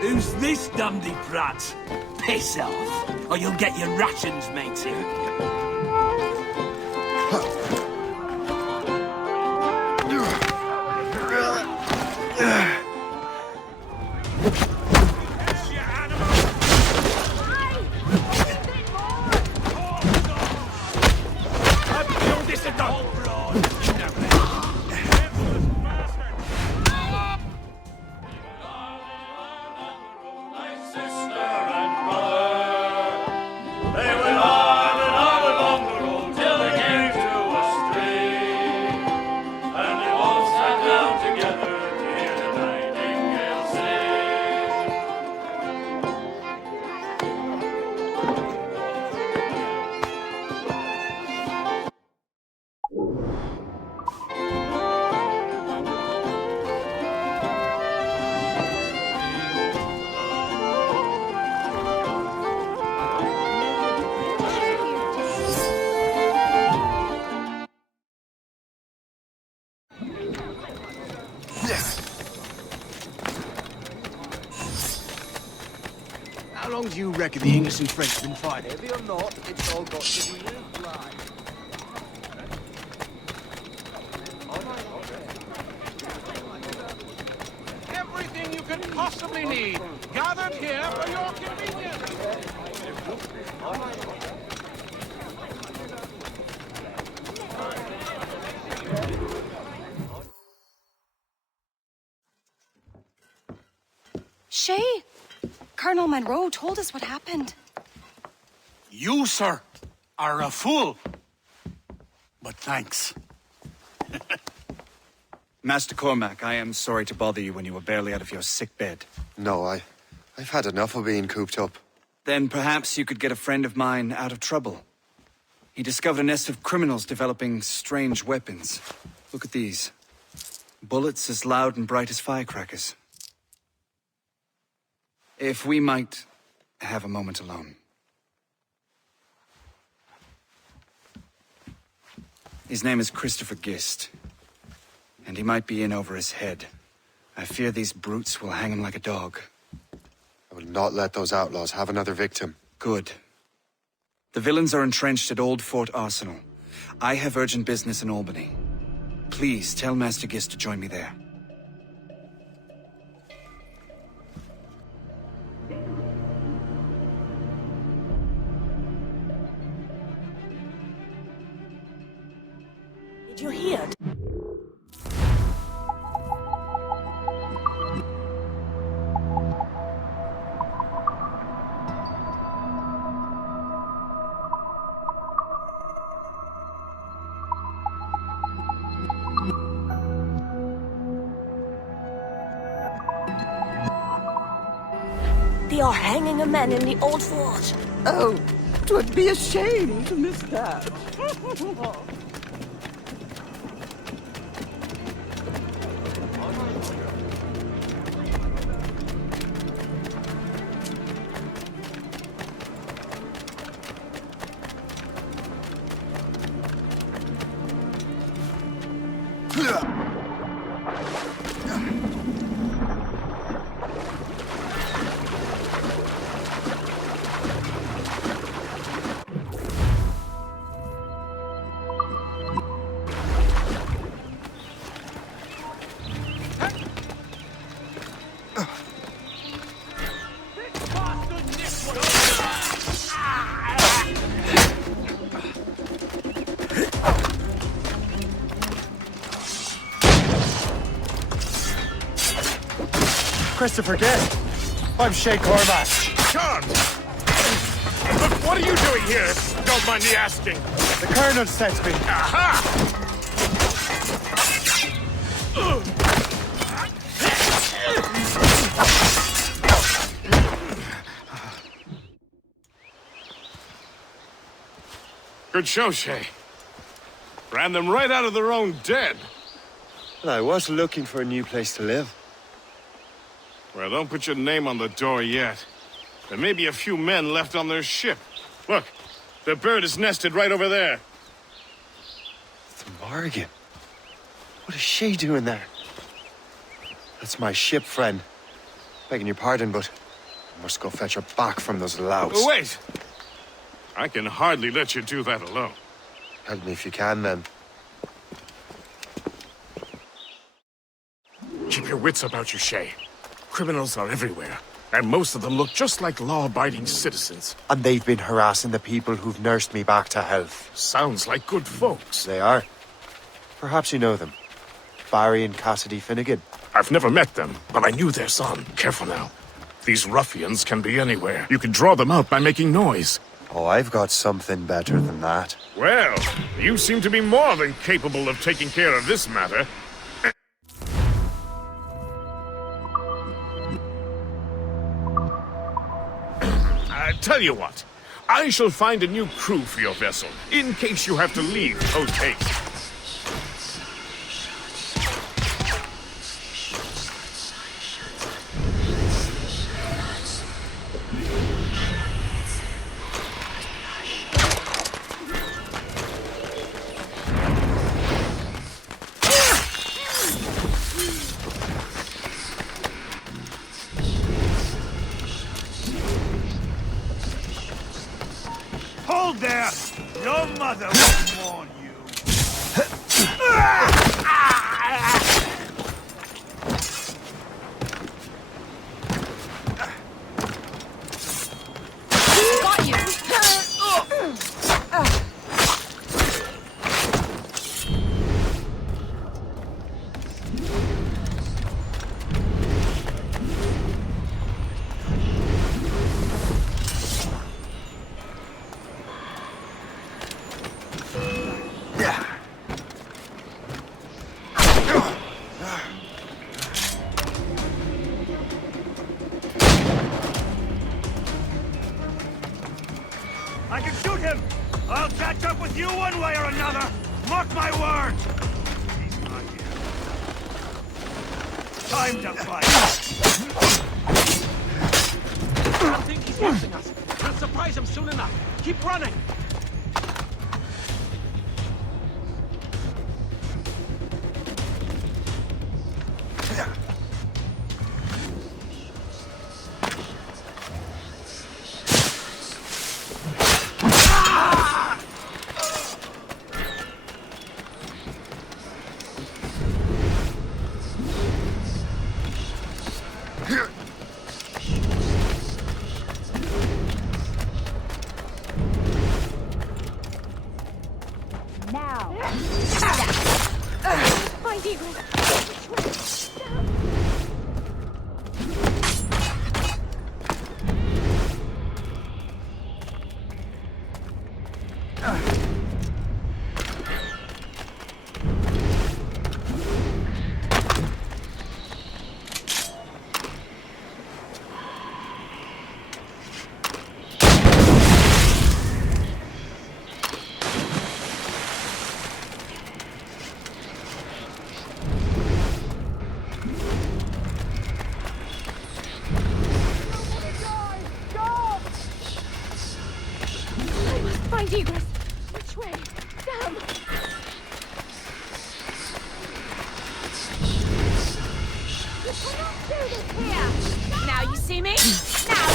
Who's this Dundee brat? Piss off, or you'll get your rations, matey. How long do you reckon the English and French have been fighting? Heavy or not, it's all got to do with life. Everything you could possibly need, gathered here for your convenience. Shay, Colonel Monroe told us what happened. You, sir, are a fool. But thanks. Master Cormac, I am sorry to bother you when you were barely out of your sick bed. No, I've had enough of being cooped up. Then perhaps you could get a friend of mine out of trouble. He discovered a nest of criminals developing strange weapons. Look at these. Bullets as loud and bright as firecrackers. If we might have a moment alone. His name is Christopher Gist, and he might be in over his head. I fear these brutes will hang him like a dog. I will not let those outlaws have another victim. Good. The villains are entrenched at Old Fort Arsenal. I have urgent business in Albany. Please tell Master Gist to join me there. Did you hear? They are hanging a man in the old fort. Oh, 'twould be a shame to miss that. Christopher Gist. I'm Shay Cormac. Charmed! But what are you doing here, if you don't mind me asking? The Colonel sent me. Aha! Good show, Shay. Ran them right out of their own den. And I was looking for a new place to live. Well, don't put your name on the door yet. There may be a few men left on their ship. Look, the bird is nested right over there. The Morrigan. What is Shay doing there? That's my ship, friend. Begging your pardon, but I must go fetch her back from those louts. Wait! I can hardly let you do that alone. Help me if you can, then. Keep your wits about you, Shay. Criminals are everywhere, and most of them look just like law-abiding citizens. And they've been harassing the people who've nursed me back to health. Sounds like good folks. They are. Perhaps you know them. Barry and Cassidy Finnegan. I've never met them, but I knew their son. Careful now. These ruffians can be anywhere. You can draw them out by making noise. Oh, I've got something better than that. Well, you seem to be more than capable of taking care of this matter. Tell you what, I shall find a new crew for your vessel, in case you have to leave post-haste. Hold there! Your mother will warn you. Got you! I can shoot him! I'll catch up with you one way or another! Mark my words! He's not here. Time to fight! I don't think he's watching us. We'll surprise him soon enough. Keep running! Now. Find Eagle. Find egress. Which way? Damn! You cannot do this here! Now you see me? Now!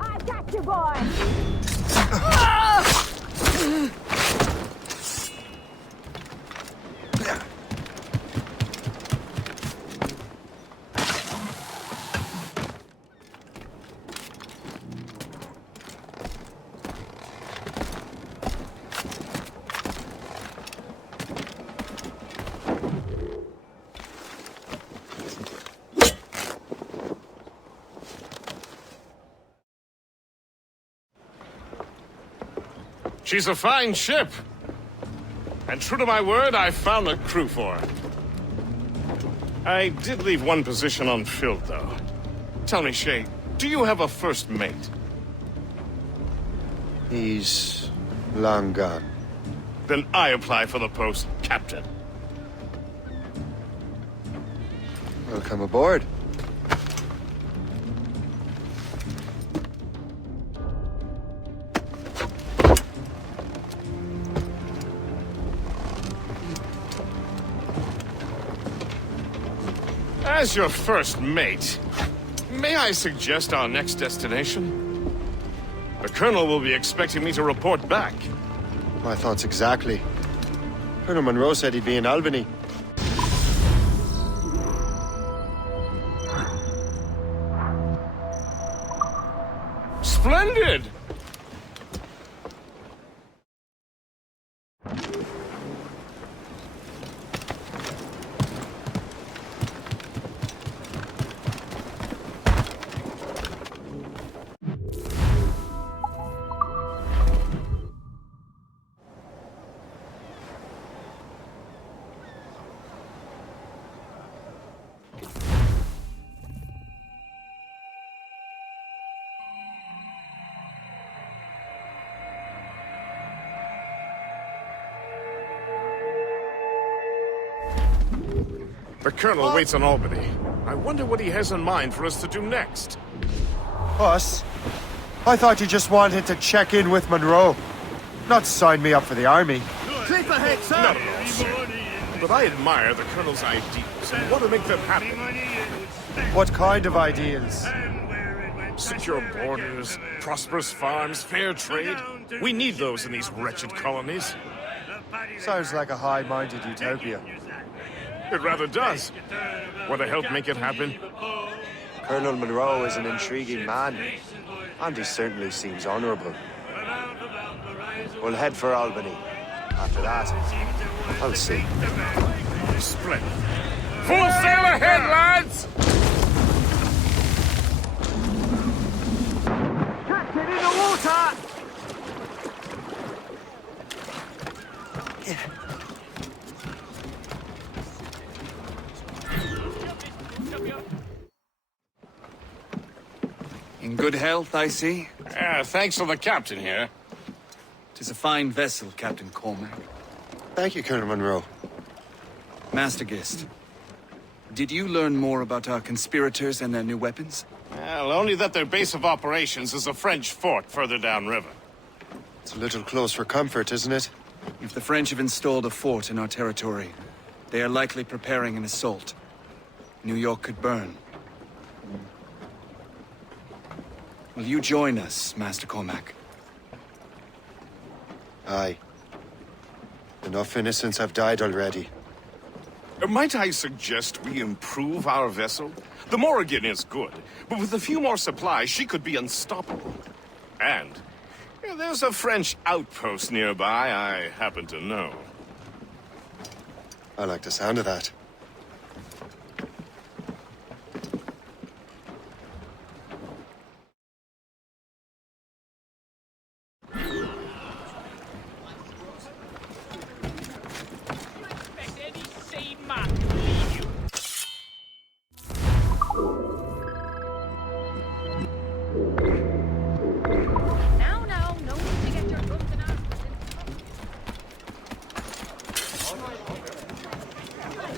I got you, boy! She's a fine ship. And true to my word, I found a crew for her. I did leave one position unfilled, though. Tell me, Shay, do you have a first mate? He's long gone. Then I apply for the post, Captain. Welcome aboard. As your first mate, may I suggest our next destination? The Colonel will be expecting me to report back. My thoughts exactly. Colonel Monroe said he'd be in Albany. Splendid! The Colonel waits on Albany. I wonder what he has in mind for us to do next. Us? I thought you just wanted to check in with Monroe. Not sign me up for the army. Clip ahead, sir! Not at all, sir. But I admire the Colonel's ideals and want to make them happen. What kind of ideals? Secure borders, prosperous farms, fair trade. We need those in these wretched colonies. Sounds like a high-minded utopia. It rather does. Want to help make it happen? Colonel Monroe is an intriguing man, and he certainly seems honorable. We'll head for Albany. After that, I'll see. Splendid. Full sail ahead, lads! Captain, in the water! In good health, I see. Thanks to the captain here. 'Tis a fine vessel, Captain Cormac. Thank you, Colonel Monroe. Master Guest, did you learn more about our conspirators and their new weapons? Well, only that their base of operations is a French fort further downriver. It's a little close for comfort, isn't it? If the French have installed a fort in our territory, they are likely preparing an assault. New York could burn. Will you join us, Master Cormac? Aye. Enough innocents have died already. Might I suggest we improve our vessel? The Morrigan is good, but with a few more supplies, she could be unstoppable. And there's a French outpost nearby I happen to know. I like the sound of that.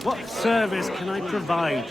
What service can I provide?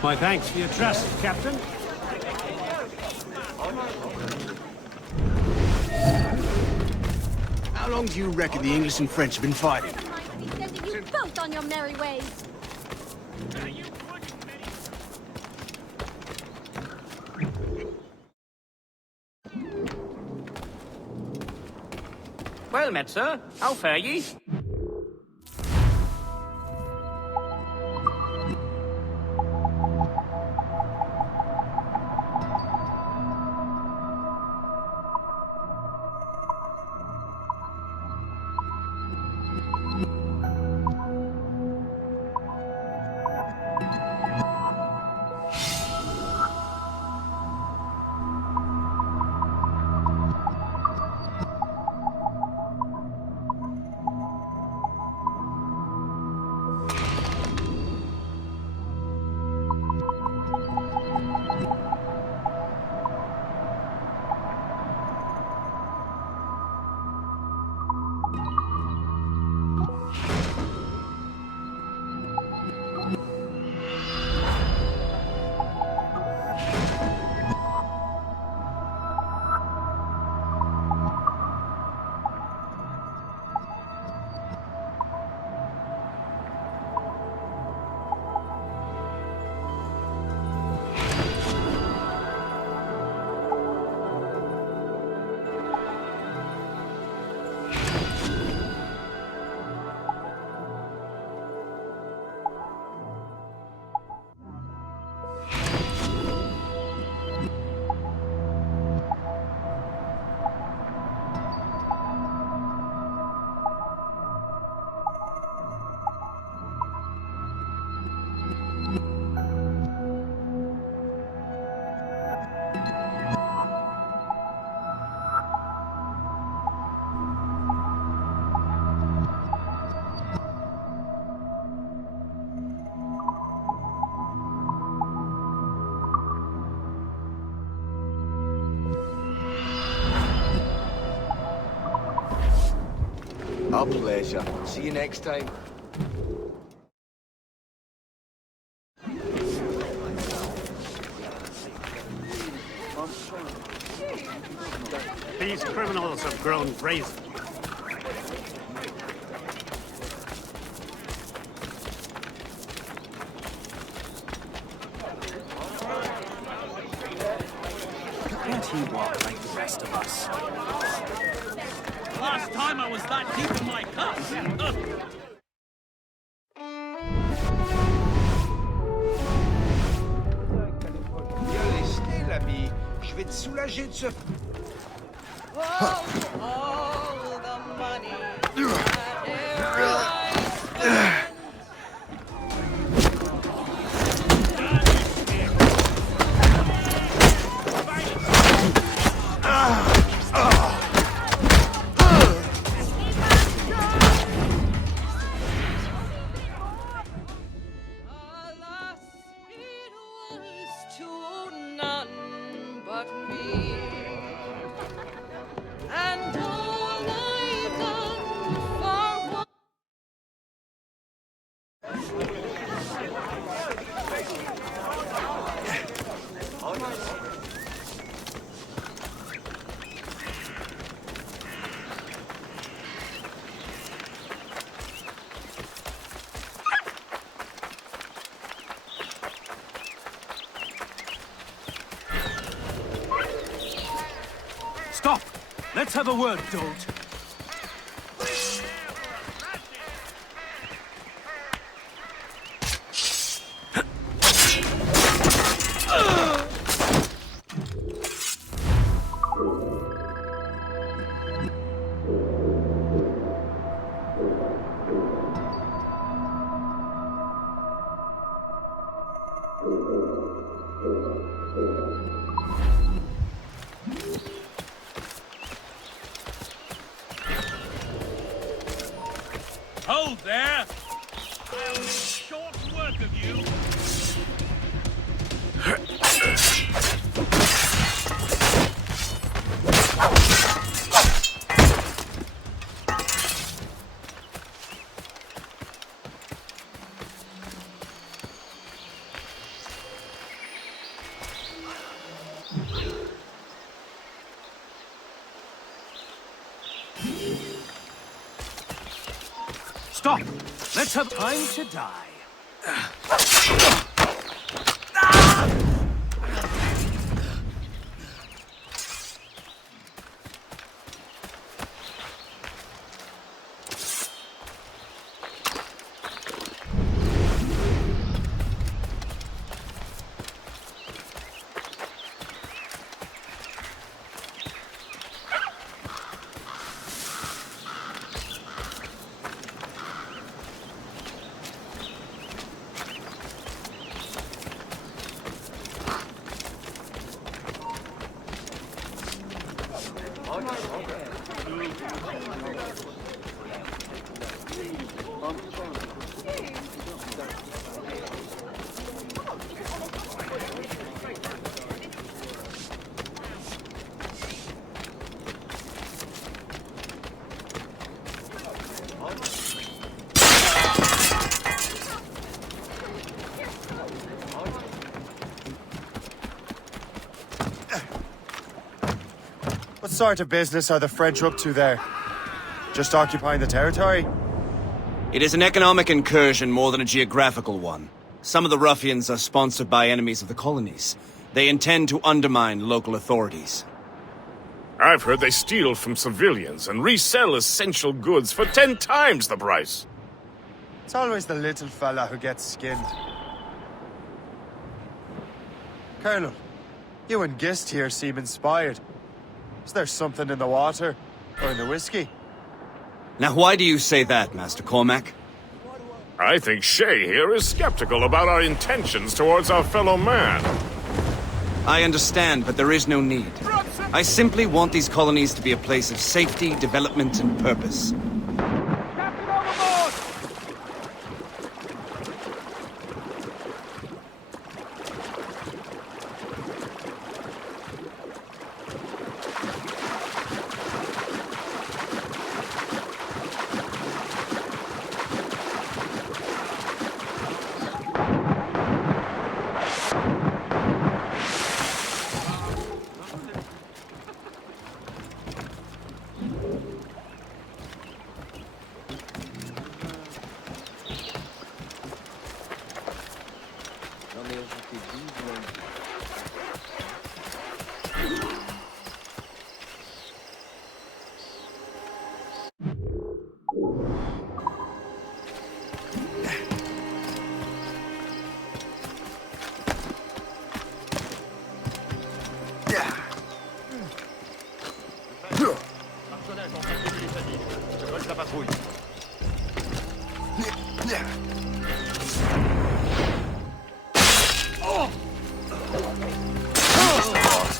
My thanks for your trust, Captain. How long do you reckon the English and French have been fighting? Sending you both on your merry ways. Well met, sir. How fare ye? Our pleasure. See you next time. These criminals have grown brazen. Can't he walk like the rest of us? Last time I was that deep in my cups. Viens rester, l'ami. Je vais te soulager de ce... All the money that ever I spent. Alas, it was to none but me. And all I've done for one. Stop! Let's have a word, Dolt. Hold there! I'll make short work of you! Stop! Let's have time to die. What sort of business are the French up to there? Just occupying the territory? It is an economic incursion more than a geographical one. Some of the ruffians are sponsored by enemies of the colonies. They intend to undermine local authorities. I've heard they steal from civilians and resell essential goods for 10 times the price. It's always the little fella who gets skinned. Colonel, you and Gist here seem inspired. Is there something in the water? Or in the whiskey? Now why do you say that, Master Cormac? I think Shay here is skeptical about our intentions towards our fellow man. I understand, but there is no need. I simply want these colonies to be a place of safety, development, and purpose.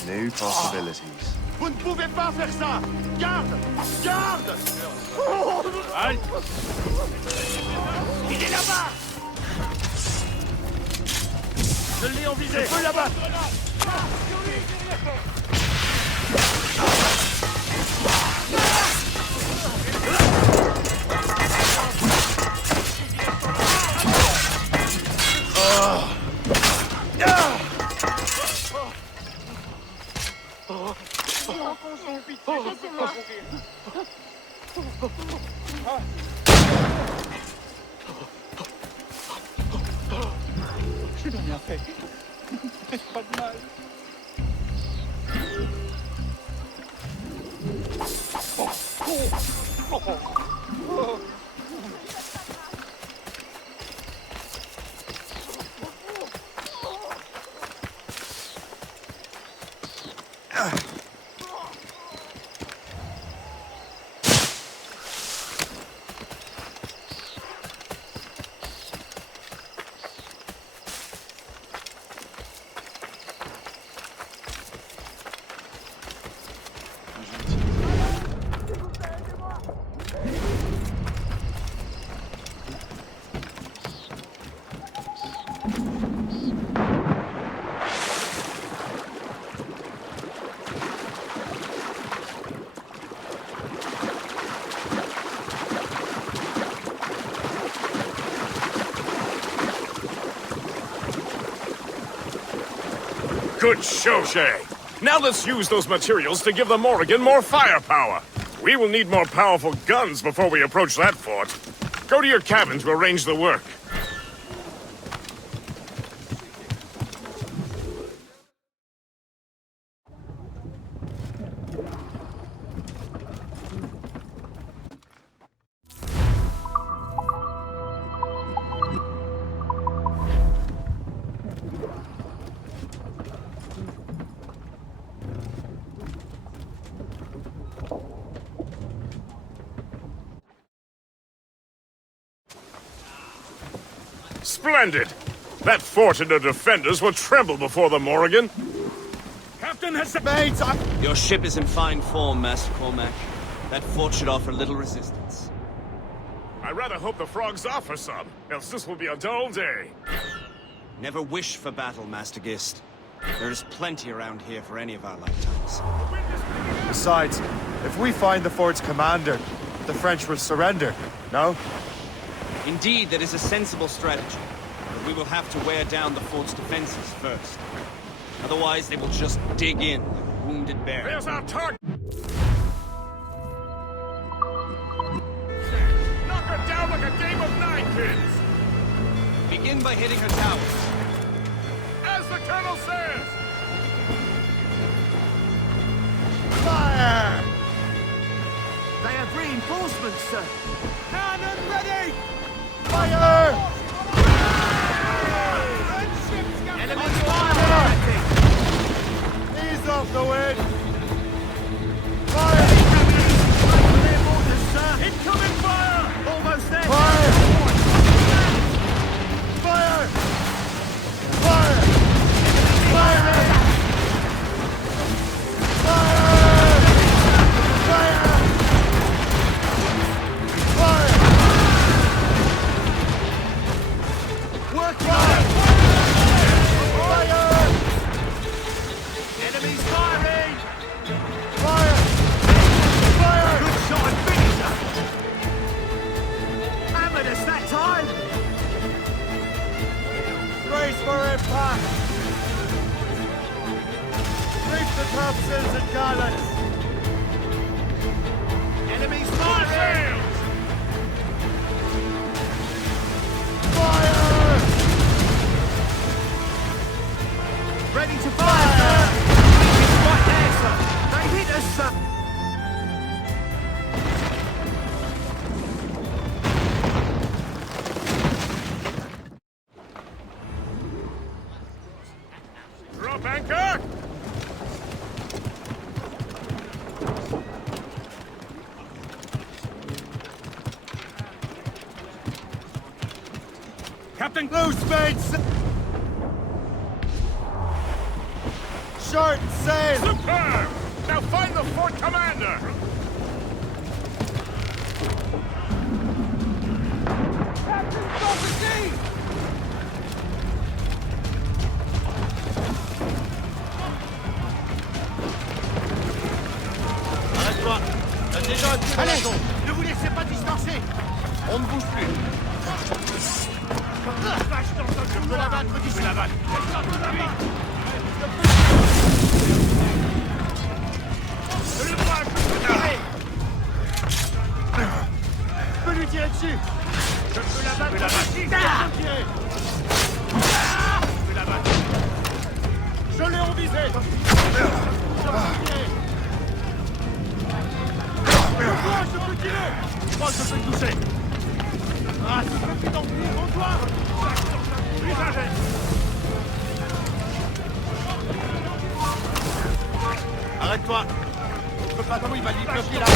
New possibilities. Vous ne pouvez pas faire ça! Garde! Garde! Halt! Il est là-bas! Je l'ai en visée! Je peux là-bas! Je n'ai rien fait. Faites pas de mal. Good show, Shay. Now let's use those materials to give the Morrigan more firepower. We will need more powerful guns before we approach that fort. Go to your cabin to arrange the work. Splendid! That fort and the defenders will tremble before the Morrigan. Captain has... Mates, Your ship is in fine form, Master Cormac. That fort should offer little resistance. I rather hope the frogs offer some, else this will be a dull day. Never wish for battle, Master Gist. There is plenty around here for any of our lifetimes. Besides, if we find the fort's commander, the French will surrender, no? Indeed, that is a sensible strategy. But we will have to wear down the fort's defenses first. Otherwise, they will just dig in like a wounded bear. There's our target! Knock her down like a game of ninepins! Begin by hitting her towers. As the Colonel says! fire! They have reinforcements, sir. Cannon ready! Fire! Enemy fire! Ease off the wind! Fire! Clear orders, sir. Incoming fire! Almost there. Fire! Fire! Fire! Fire! Fire! Fire! Fire! Working Fire! Fire! Enemies firing! Fire! Fire! Good shot and finisher! Hammered us that time! Brace for impact! Reach the topsails and gallants! Enemies firing! Fire! Ready to fire, sir! It's right there, sir! They hit us, sir! Drop anchor! Captain, Loose mates! Short sail! Superb! Now find the fort commander! Arrête-toi! T'as déjà un tir. Allez! Ne vous laissez pas distancer! On ne bouge plus! Je peux la battre d'ici! Je le vois, je peux tirer! Je peux lui tirer dessus! Je peux la battre d'ici! Je peux tirer! Je peux la battre! Je l'ai en visée! Je peux tirer! Je peux tirer! Je crois que je peux le toucher! Ah, c'est pas plus d'emplir, Antoine! Arrête-toi! Je peux pas, il va lui bloquer là!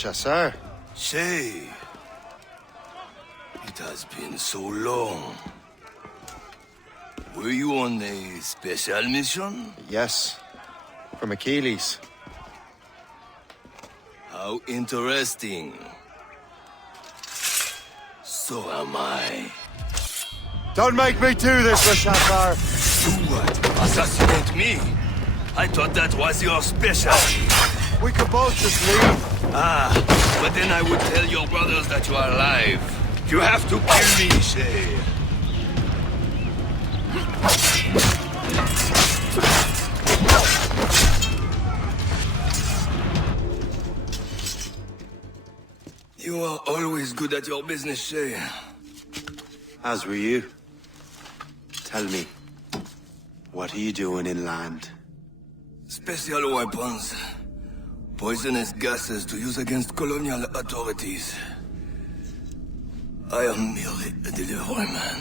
chasseur. Shay. It has been so long. Were you on a special mission? Yes. From Achilles. How interesting. So am I. Don't make me do this, Le Chasseur! Do what? Assassinate me? I thought that was your specialty. We could both just leave. Ah, but then I would tell your brothers that you are alive. You have to kill me, Shay. You are always good at your business, Shay. As were you. Tell me, what are you doing inland? Special weapons. Poisonous gases to use against colonial authorities. I am merely a delivery man.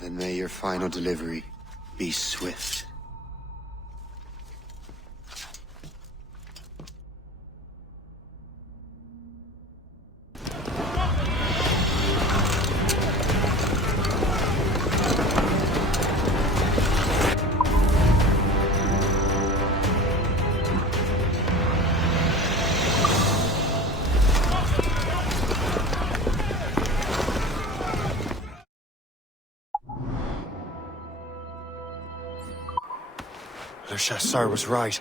Then may your final delivery be swift. Le Chasseur was right.